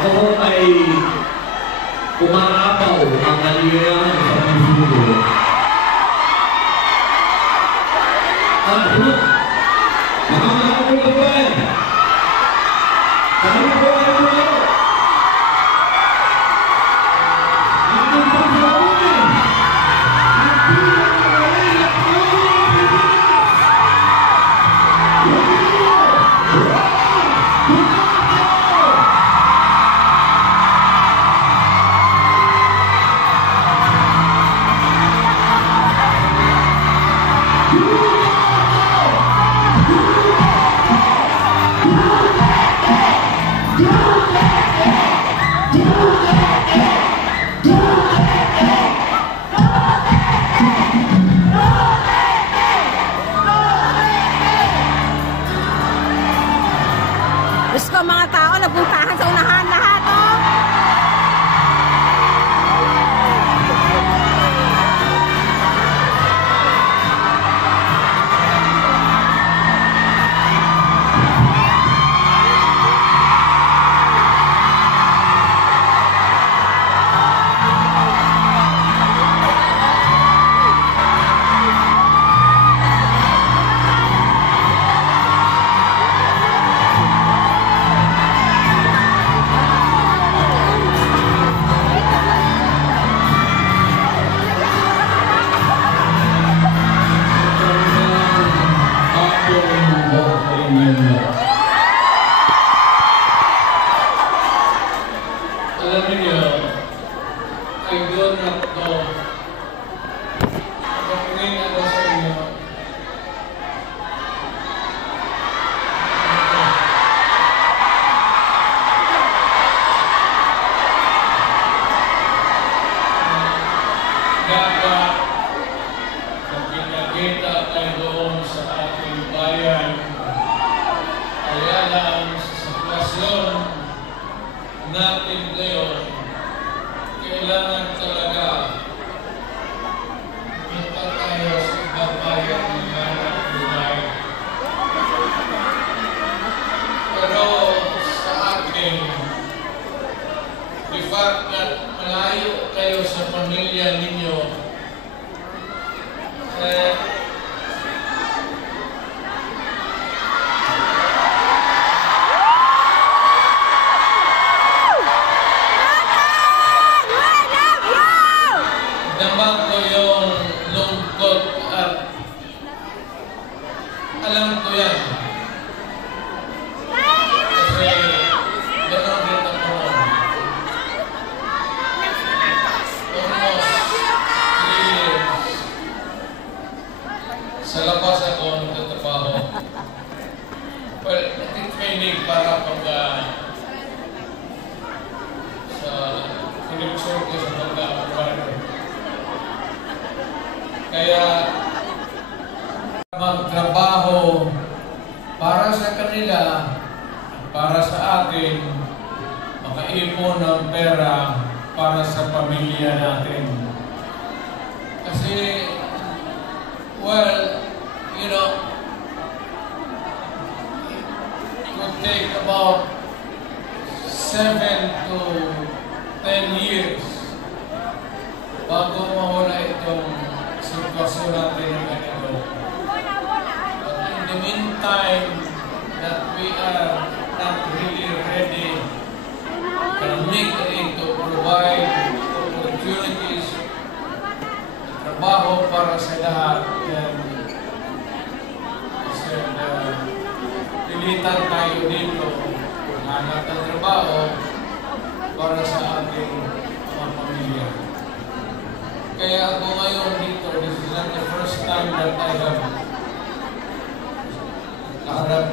Ako po ay umaapaw ang kaligayahan sa puso ko. At mga kapulungan, kami po ay mga Gusto mga tao nagpuntahan sa unahan lahat, oh! Alam niyo, I do not know. Kapagin ako sa inyo. Dapat kung pinakita tayo doon sa ating bayan, kaya lang sa sitwasyon natin ngayon, kailangan talaga punta tayo sa ibang bayan ng hanap buhay. Pero sa akin, the fact that malayo kayo sa pamilya ninyo, naman ko yung lungkot at alam ko yan. Kasi gano'n din ako. Almost 3 years. Sa labas ako nagtatrabaho. Well, nag-training para pag sa connection ko sa pag-aaral. Kaya magtrabaho para sa kanila, para sa atin, makaipon ng pera para sa pamilya natin. Kasi, well, you know, it would take about 7 to 10 years bago mawala itong sitwasyon natin ng ganito. But in the meantime, that we are not really ready to provide opportunities, trabaho para sa lahat. Pilitan tayo dito, hanap ng trabaho para sa ating mga pamilya. Kaya ako ngayon dito, this is not the first time that I have kaharap